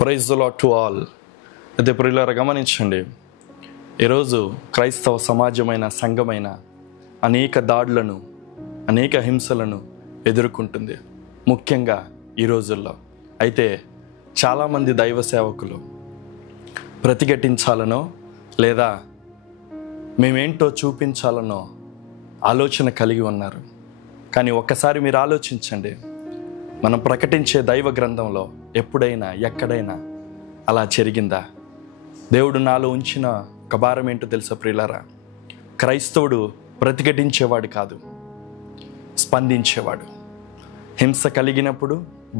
Praise the lord to all. అయితే ప్రియులారా గమనించండి, ఈరోజు క్రైస్తవ సమాజమైన సంఘమైన అనేక దాడులను అనేక హింసలను ఎదుర్కొంటుంది, ముఖ్యంగా ఈ రోజుల్లో. అయితే చాలామంది దైవ సేవకులు ప్రతిఘటించాలనో లేదా మేమేంటో చూపించాలనో ఆలోచన కలిగి ఉన్నారు. కానీ ఒక్కసారి మీరు ఆలోచించండి, మనం ప్రకటించే దైవ గ్రంథంలో ఎప్పుడైనా ఎక్కడైనా అలా జరిగిందా? దేవుడు నాలో ఉంచిన ఒక భారం ఏంటో తెలుసా ప్రియులారా? క్రైస్తవుడు ప్రతిఘటించేవాడు కాదు, స్పందించేవాడు. హింస కలిగినప్పుడు,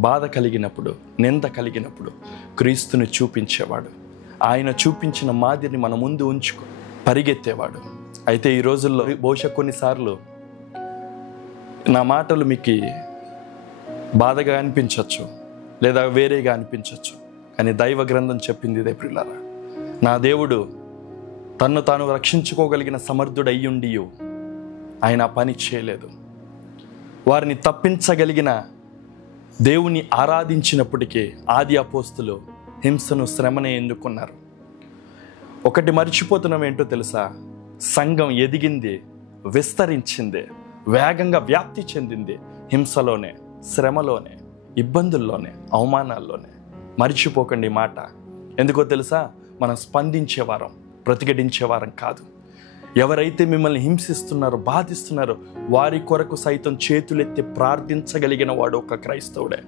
బాధ కలిగినప్పుడు, నింద కలిగినప్పుడు క్రీస్తుని చూపించేవాడు. ఆయన చూపించిన మాదిరిని మన ముందు ఉంచుకు పరిగెత్తేవాడు. అయితే ఈ రోజుల్లో బహుశా కొన్నిసార్లు నా మాటలు మీకు బాధగా అనిపించవచ్చు, లేదా వేరేగా అనిపించవచ్చు. కానీ దైవ గ్రంథం చెప్పింది ఇదే ప్రియులారా. నా దేవుడు తన్ను తాను రక్షించుకోగలిగిన సమర్థుడు అయ్యుండి ఆయన పని చేయలేదు. వారిని తప్పించగలిగిన దేవుని ఆరాధించినప్పటికీ ఆది అపోస్తులు హింసను, శ్రమనే ఎన్నుకున్నారు. ఒకటి మర్చిపోతున్నాం ఏంటో తెలుసా? సంఘం ఎదిగింది, విస్తరించింది, వేగంగా వ్యాప్తి చెందింది హింసలోనే, శ్రమలోనే, ఇబ్బందుల్లోనే, అవమానాల్లోనే. మర్చిపోకండి మాట. ఎందుకో తెలుసా? మనం స్పందించేవారం, ప్రతిఘటించేవారం కాదు. ఎవరైతే మిమ్మల్ని హింసిస్తున్నారో, బాధిస్తున్నారో వారి కొరకు సైతం చేతులెత్తి ప్రార్థించగలిగిన వాడు ఒక క్రైస్తవుడే.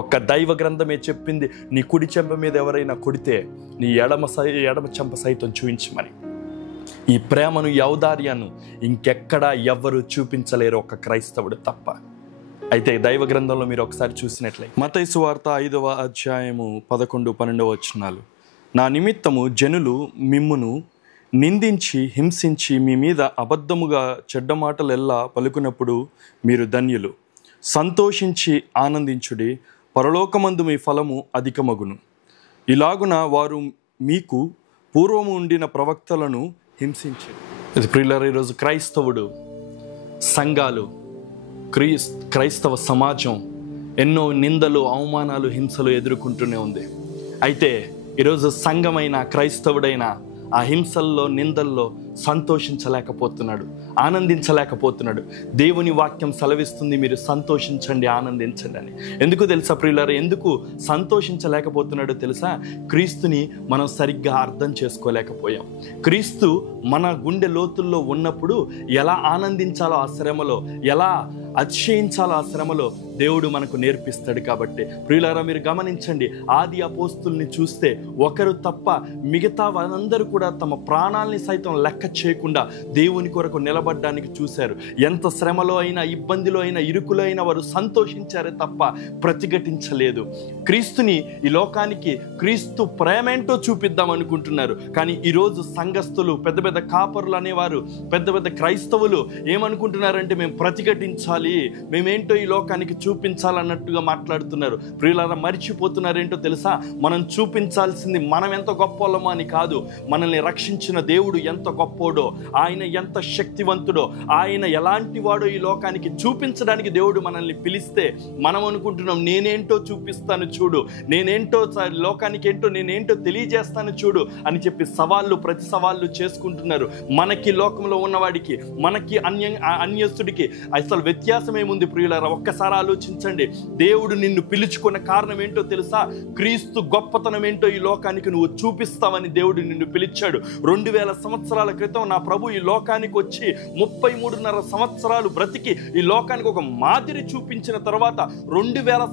ఒక్క దైవ గ్రంథమే చెప్పింది, నీ కుడి చెంప మీద ఎవరైనా కొడితే నీ ఎడమ చెంప సైతం చూపించమని. ఈ ప్రేమను, ఈ ఔదార్యాన్ని ఇంకెక్కడా ఎవ్వరూ చూపించలేరు, ఒక క్రైస్తవుడు తప్ప. అయితే దైవ గ్రంథంలో మీరు ఒకసారి చూసినట్లయితే మత్తయి సువార్త 5వ అధ్యాయము 11-12 వచనాలు. నా నిమిత్తము జనులు మిమ్మును నిందించి హింసించి మీ మీద అబద్ధముగా చెడ్డ మాటలెల్లా పలుకున్నప్పుడు మీరు ధన్యులు. సంతోషించి ఆనందించుడి, పరలోకమందు మీ ఫలము అధికమగును. ఇలాగున వారు మీకు పూర్వము ఉండిన ప్రవక్తలను హింసించి. ఇది ప్రియులారా, ఈరోజు క్రైస్తవుడు, సంఘాలు, క్రైస్తవ సమాజం ఎన్నో నిందలు, అవమానాలు, హింసలు ఎదుర్కొంటూనే ఉంది. అయితే ఈరోజు సంఘమైన క్రైస్తవుడైన ఆ హింసల్లో, నిందల్లో సంతోషించలేకపోతున్నాడు, ఆనందించలేకపోతున్నాడు. దేవుని వాక్యం సెలవిస్తుంది, మీరు సంతోషించండి, ఆనందించండి అని. ఎందుకు తెలుసా ప్రియులారా? ఎందుకు సంతోషించలేకపోతున్నాడో తెలుసా? క్రీస్తుని మనం సరిగ్గా అర్థం చేసుకోలేకపోయాం. క్రీస్తు మన గుండె లోతుల్లో ఉన్నప్పుడు ఎలా ఆనందించాలో ఆ శ్రమలో, ఎలా అతిశయించాలో ఆ శ్రమలో దేవుడు మనకు నేర్పిస్తాడు. కాబట్టి ప్రియులారా, మీరు గమనించండి, ఆది అపోస్తుల్ని చూస్తే ఒకరు తప్ప మిగతా వారందరూ కూడా తమ ప్రాణాలని సైతం లెక్క చేయకుండా దేవుని కొరకు నిలబడడానికి చూశారు. ఎంత శ్రమలో అయినా, ఇబ్బందిలో అయినా, ఇరుకులో అయినా వారు సంతోషించారే తప్ప ప్రతిఘటించలేదు. క్రీస్తుని ఈ లోకానికి, క్రీస్తు ప్రేమేంటో చూపిద్దాం అనుకుంటున్నారు. కానీ ఈరోజు సంఘస్థులు, పెద్ద పెద్ద కాపరులు అనేవారు, పెద్ద పెద్ద క్రైస్తవులు ఏమనుకుంటున్నారంటే మేము ప్రతిఘటించాలి, మేమేంటో ఈ లోకానికి చూపించాలన్నట్టుగా మాట్లాడుతున్నారు. ప్రియులారా, మర్చిపోతున్నారేంటో తెలుసా? మనం చూపించాల్సింది మనం ఎంత గొప్పవాళ్ళమో అని కాదు, మనల్ని రక్షించిన దేవుడు ఎంత గొప్పోడో, ఆయన ఎంత శక్తివంతుడో, ఆయన ఎలాంటి వాడో ఈ లోకానికి చూపించడానికి దేవుడు మనల్ని పిలిస్తే మనం అనుకుంటున్నాం నేనేంటో చూపిస్తాను చూడు, నేనేంటో లోకానికి ఏంటో నేనేంటో తెలియజేస్తాను చూడు అని చెప్పి ప్రతి సవాళ్ళు చేసుకుంటున్నారు. మనకి, లోకంలో ఉన్నవాడికి, మనకి అన్యస్తుడికి అసలు వ్యత్యాసం ఏముంది ప్రియులారా? ఒక్కసారి ఆలోచించండి. దేవుడు నిన్ను పిలుచుకున్న కారణం ఏంటో తెలుసా? క్రీస్తు గొప్పతనం ఏంటో ఈ లోకానికి నువ్వు చూపిస్తావని దేవుడు నిన్ను పిలిచాడు. 2000 సంవత్సరాల క్రితం నా ప్రభు ఈ లోకానికి వచ్చి 33.5 సంవత్సరాలు బ్రతికి ఈ లోకానికి ఒక మాదిరి చూపించిన తర్వాత 2000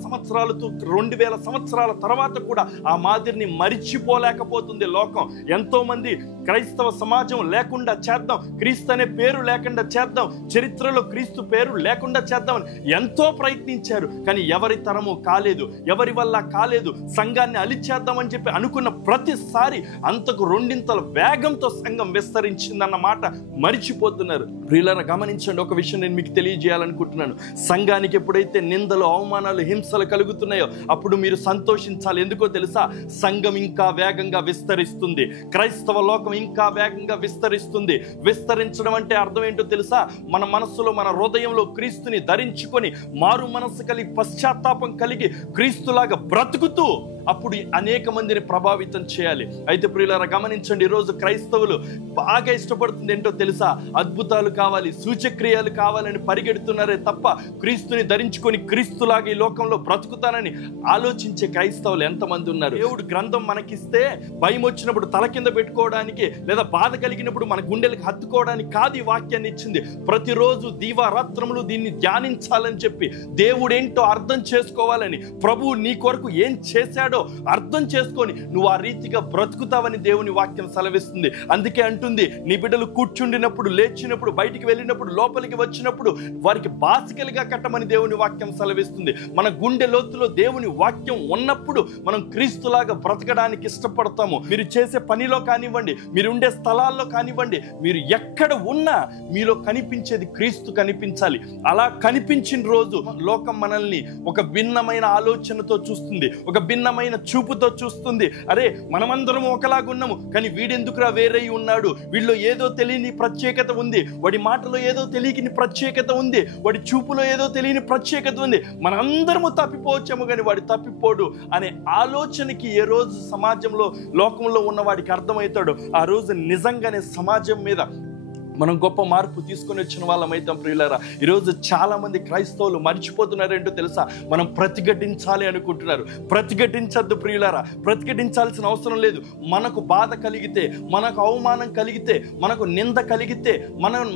సంవత్సరాల తర్వాత కూడా ఆ మాదిరిని మరిచిపోలేకపోతుంది లోకం. ఎంతో మంది క్రైస్తవ సమాజం లేకుండా చేద్దాం, క్రీస్తు అనే పేరు లేకుండా చేద్దాం, చరిత్రలో క్రీస్తు పేరు లేకుండా చేద్దామని ఎంతో ప్రయత్నించారు. కానీ ఎవరి తరము కాలేదు, ఎవరి వల్ల కాలేదు. సంఘాన్ని అలిచేద్దామని చెప్పి అనుకున్న ప్రతిసారి అంతకు 2 వేగంతో సంఘం విస్తరించిందన్న మాట మరిచిపోతున్నారు. ప్రియులారా, గమనించండి, ఒక విషయం నేను మీకు తెలియజేయాలనుకుంటున్నాను. సంఘానికి ఎప్పుడైతే నిందలు, అవమానాలు, హింసలు కలుగుతున్నాయో అప్పుడు మీరు సంతోషించాలి. ఎందుకో తెలుసా? సంఘం ఇంకా వేగంగా విస్తరిస్తుంది, క్రైస్తవ లోకం ఇంకా వేగంగా విస్తరిస్తుంది. విస్తరించడం అంటే అర్థం ఏంటో తెలుసా? మన మనస్సులో, మన హృదయంలో క్రీస్తుని ధరించుకొని మారు మనస్సు కలిగి, పశ్చాత్తాపం కలిగి, క్రీస్తులాగా బ్రతుకుతూ అప్పుడు అనేక మందిని ప్రభావితం చేయాలి. అయితే ప్రియులారా గమనించండి, ఈరోజు క్రైస్తవులు బాగా ఇష్టపడుతుంది ఏంటో తెలుసా? అద్భుతాలు కావాలి, సూచక్రియలు కావాలని పరిగెడుతున్నారే తప్ప క్రీస్తుని ధరించుకొని క్రీస్తులాగా ఈ లోకంలో బ్రతుకుతానని ఆలోచించే క్రైస్తవులు ఎంతమంది ఉన్నారు? దేవుడు గ్రంథం మనకిస్తే భయం వచ్చినప్పుడు తల కింద పెట్టుకోవడానికి, లేదా బాధ కలిగినప్పుడు మన గుండెలకు హత్తుకోవడానికి కాదు ఈ వాక్యాన్ని ఇచ్చింది. ప్రతిరోజు దీవారాత్రములు దీన్ని ధ్యానించాలని చెప్పి, దేవుడేంటో అర్థం చేసుకోవాలని, ప్రభువు నీ కొరకు ఏం చేశాడో అర్థం చేసుకొని నువ్వు ఆ రీతిగా బ్రతుకుతావని దేవుని వాక్యం సెలవిస్తుంది. అందుకే అంటుంది, నీ బిడ్డలు కూర్చుండినప్పుడు, లేచినప్పుడు, బయటికి వెళ్ళినప్పుడు, లోపలికి వచ్చినప్పుడు వారికి బాసికలుగా కట్టమని దేవుని వాక్యం సెలవిస్తుంది. మన గుండె లోతులో దేవుని వాక్యం ఉన్నప్పుడు మనం క్రీస్తులాగా బ్రతకడానికి ఇష్టపడతాము. మీరు చేసే పనిలో కానివ్వండి, మీరు ఉండే స్థలాల్లో కానివ్వండి, మీరు ఎక్కడ ఉన్నా మీలో కనిపించేది క్రీస్తు కనిపించాలి. అలా కనిపించిన రోజు లోకం మనల్ని ఒక భిన్నమైన ఆలోచనతో చూస్తుంది, ఒక భిన్నమైన చూపుతో చూస్తుంది. అరే మనమందరం ఒకలాగా ఉన్నాము, కానీ వీడెందుకురా వేరే ఉన్నాడు, వీళ్ళలో ఏదో తెలియని ప్రత్యేకత ఉంది, వాడి మాటలో ఏదో తెలియని ప్రత్యేకత ఉంది, వాడి చూపులో ఏదో తెలియని ప్రత్యేకత ఉంది, మనందరము తప్పిపోవచ్చేమో కానీ వాడి తప్పిపోడు అనే ఆలోచనకి ఏ రోజు సమాజంలో, లోకంలో ఉన్న వాడికి అర్థమవుతాడు, ఆ రోజు నిజంగానే సమాజం మీద మనం గొప్ప మార్పు తీసుకొని వచ్చిన వాళ్ళమైతాం. ప్రియులారా, ఈరోజు చాలా మంది క్రైస్తవులు మర్చిపోతున్నారేంటో తెలుసా? మనం ప్రతిఘటించాలి అనుకుంటున్నారు. ప్రతిఘటించద్దు ప్రియులారా, ప్రతిఘటించాల్సిన అవసరం లేదు. మనకు బాధ కలిగితే, మనకు అవమానం కలిగితే, మనకు నింద కలిగితే,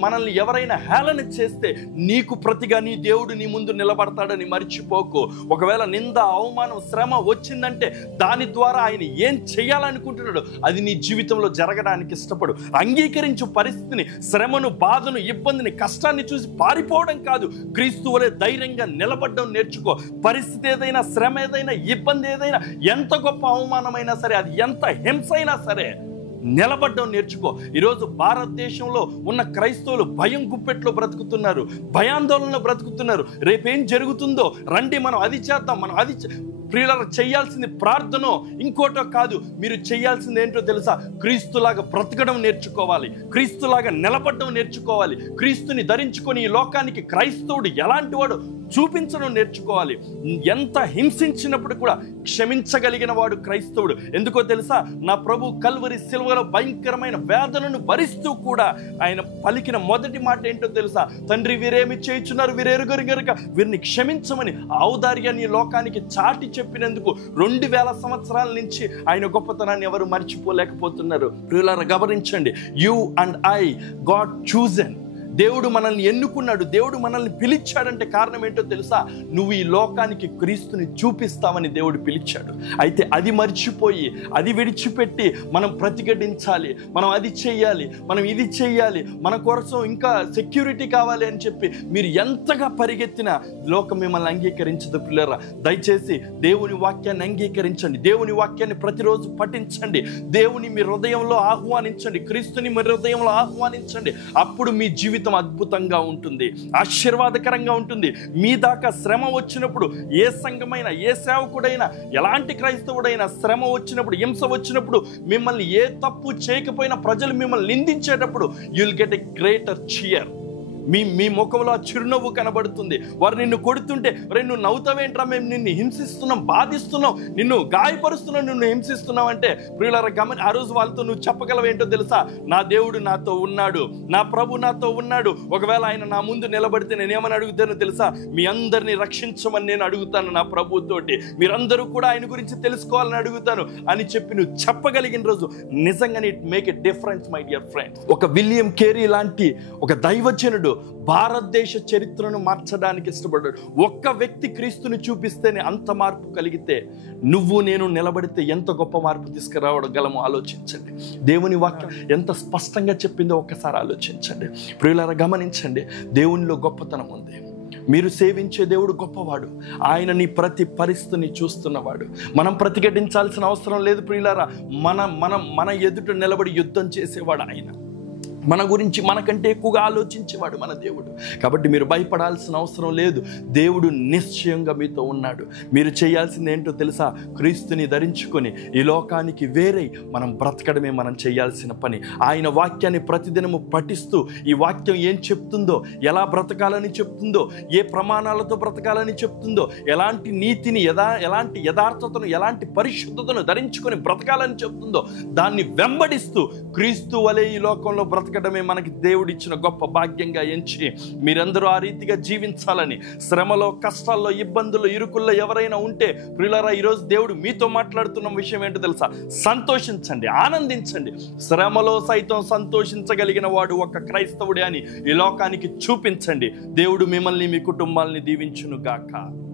మనల్ని ఎవరైనా హేళన చేస్తే నీకు ప్రతిగా నీ దేవుడు నీ ముందు నిలబడతాడని మర్చిపోకు. ఒకవేళ నింద, అవమానం, శ్రమ వచ్చిందంటే దాని ద్వారా ఆయన ఏం చేయాలనుకుంటున్నాడు అది నీ జీవితంలో జరగడానికి ఇష్టపడు. అంగీకరించు పరిస్థితిని, శ్రమను, బాధను, ఇబ్బందిని, కష్టాన్ని చూసి పారిపోవడం కాదు, క్రీస్తు వలె ధైర్యంగా నిలబడడం నేర్చుకో. పరిస్థితి ఏదైనా, శ్రమ ఏదైనా, ఇబ్బంది ఏదైనా, ఎంత గొప్ప అవమానమైనా సరే, అది ఎంత హింస అయినా సరే, నిలబడడం నేర్చుకో. ఈరోజు భారతదేశంలో ఉన్న క్రైస్తవులు భయం గుప్పెట్లో బ్రతుకుతున్నారు, భయాందోళన బ్రతుకుతున్నారు. రేపేం జరుగుతుందో, రండి మనం అది చేద్దాం, మనం అది ప్రియులారా, చేయాల్సింది ప్రార్థనో ఇంకోటో కాదు. మీరు చేయాల్సింది ఏంటో తెలుసా? క్రీస్తులాగా బ్రతకడం నేర్చుకోవాలి, క్రీస్తులాగా నిలబడడం నేర్చుకోవాలి, క్రీస్తుని ధరించుకొని ఈ లోకానికి క్రైస్తవుడు ఎలాంటి వాడు చూపించడం నేర్చుకోవాలి. ఎంత హింసించినప్పుడు కూడా క్షమించగలిగిన వాడు క్రైస్తవుడు. ఎందుకో తెలుసా? నా ప్రభు కల్వరి సిలువలో భయంకరమైన వేదనను భరిస్తూ కూడా ఆయన పలికిన మొదటి మాట ఏంటో తెలుసా? తండ్రి, వీరేమి చేయుచున్నారు, వీరెరుగరు గనుక వీరిని క్షమించమని ఔదార్యాన్ని లోకానికి చాటి చెప్పినందుకు 2000 సంవత్సరాల నుంచి ఆయన గొప్పతనాన్ని ఎవరు మర్చిపోలేకపోతున్నారు. ప్రియులారా గమనించండి, you and I got chosen. దేవుడు మనల్ని ఎన్నుకున్నాడు, దేవుడు మనల్ని పిలిచాడంటే కారణం ఏంటో తెలుసా? నువ్వు ఈ లోకానికి క్రీస్తుని చూపిస్తావని దేవుడు పిలిచాడు. అయితే అది మర్చిపోయి, అది విడిచిపెట్టి మనం ప్రతిఘటించాలి, మనం అది చెయ్యాలి, మనం ఇది చెయ్యాలి, మన కోసం ఇంకా సెక్యూరిటీ కావాలి అని చెప్పి మీరు ఎంతగా పరిగెత్తినా లోకం మిమ్మల్ని అంగీకరించదు. పిల్లరా, దయచేసి దేవుని వాక్యాన్ని అంగీకరించండి, దేవుని వాక్యాన్ని ప్రతిరోజు పఠించండి, దేవుని మీ హృదయంలో ఆహ్వానించండి, క్రీస్తుని మీ హృదయంలో ఆహ్వానించండి. అప్పుడు మీ జీవితం అద్భుతంగా ఉంటుంది, ఆశీర్వాదకరంగా ఉంటుంది. మీ దాకా శ్రమ వచ్చినప్పుడు, ఏ సంఘమైనా, ఏ సేవకుడైనా, ఎలాంటి క్రైస్తవుడైనా శ్రమ వచ్చినప్పుడు, హింస వచ్చినప్పుడు, మిమ్మల్ని ఏ తప్పు చేయకపోయినా ప్రజలు మిమ్మల్ని నిందించేటప్పుడు you will get a greater cheer. మీ ముఖంలో చిరునవ్వు కనబడుతుంది. వారు నిన్ను కొడుతుంటే, రే నువ్వు నవ్వుతావేంట్రా, మేము నిన్ను హింసిస్తున్నాం, బాధిస్తున్నాం, నిన్ను గాయపరుస్తున్నాం, నిన్ను హింసిస్తున్నాం అంటే ప్రియులారా ఆ రోజు వాళ్ళతో నువ్వు చెప్పగలవేంటో తెలుసా? నా దేవుడు నాతో ఉన్నాడు, నా ప్రభు నాతో ఉన్నాడు. ఒకవేళ ఆయన నా ముందు నిలబడితే నేనేమని అడుగుతానో తెలుసా? మీ అందరినీ రక్షించమని నేను అడుగుతాను నా ప్రభుతోటి, మీరందరూ కూడా ఆయన గురించి తెలుసుకోవాలని అడుగుతాను అని చెప్పి నువ్వు చెప్పగలిగిన రోజు నిజంగానే it make a difference my dear friends. ఒక విలియం కేరీ లాంటి ఒక దైవజనుడు భారతదేశ చరిత్రను మార్చడానికి ఇష్టపడ్డాడు. ఒక్క వ్యక్తి క్రీస్తుని చూపిస్తేనే అంత మార్పు కలిగితే, నువ్వు నేను నిలబడితే ఎంత గొప్ప మార్పు తీసుకురావగలమో ఆలోచించండి. దేవుని వాక్యం ఎంత స్పష్టంగా చెప్పిందో ఒక్కసారి ఆలోచించండి. ప్రియులారా గమనించండి, దేవునిలో గొప్పతనం ఉంది. మీరు సేవించే దేవుడు గొప్పవాడు, ఆయన నీ ప్రతి పరిస్థితిని చూస్తున్నవాడు. మనం ప్రతిఘటించాల్సిన అవసరం లేదు ప్రియులారా. మన ఎదుట నిలబడి యుద్ధం చేసేవాడు ఆయన. మన గురించి మనకంటే ఎక్కువగా ఆలోచించేవాడు మన దేవుడు. కాబట్టి మీరు భయపడాల్సిన అవసరం లేదు. దేవుడు నిశ్చయంగా మీతో ఉన్నాడు. మీరు చేయాల్సింది ఏంటో తెలుసా? క్రీస్తుని ధరించుకొని ఈ లోకానికి వేరై మనం బ్రతకడమే మనం చేయాల్సిన పని. ఆయన వాక్యాన్ని ప్రతిదినము పఠిస్తూ ఈ వాక్యం ఏం చెప్తుందో, ఎలా బ్రతకాలని చెప్తుందో, ఏ ప్రమాణాలతో బ్రతకాలని చెప్తుందో, ఎలాంటి నీతిని ఎలాంటి యథార్థతను, ఎలాంటి పరిశుద్ధతను ధరించుకొని బ్రతకాలని చెప్తుందో దాన్ని వెంబడిస్తూ క్రీస్తు వలె ఈ లోకంలో బ్రతకడమే మనకి దేవుడిచ్చిన గొప్ప భాగ్యంగా ఎంచి మీరందరూ ఆ రీతిగా జీవించాలని, శ్రమలో, కష్టాల్లో, ఇబ్బందుల్లో, ఇరుకుల్లో ఎవరైనా ఉంటే ప్రియులారా, ఈరోజు దేవుడు మీతో మాట్లాడుతున్న విషయం ఏంటో తెలుసా? సంతోషించండి, ఆనందించండి. శ్రమలో సైతం సంతోషించగలిగిన వాడు ఒక క్రైస్తవుడే అని ఈ లోకానికి చూపించండి. దేవుడు మిమ్మల్ని, మీ కుటుంబాలని దీవించును గాక.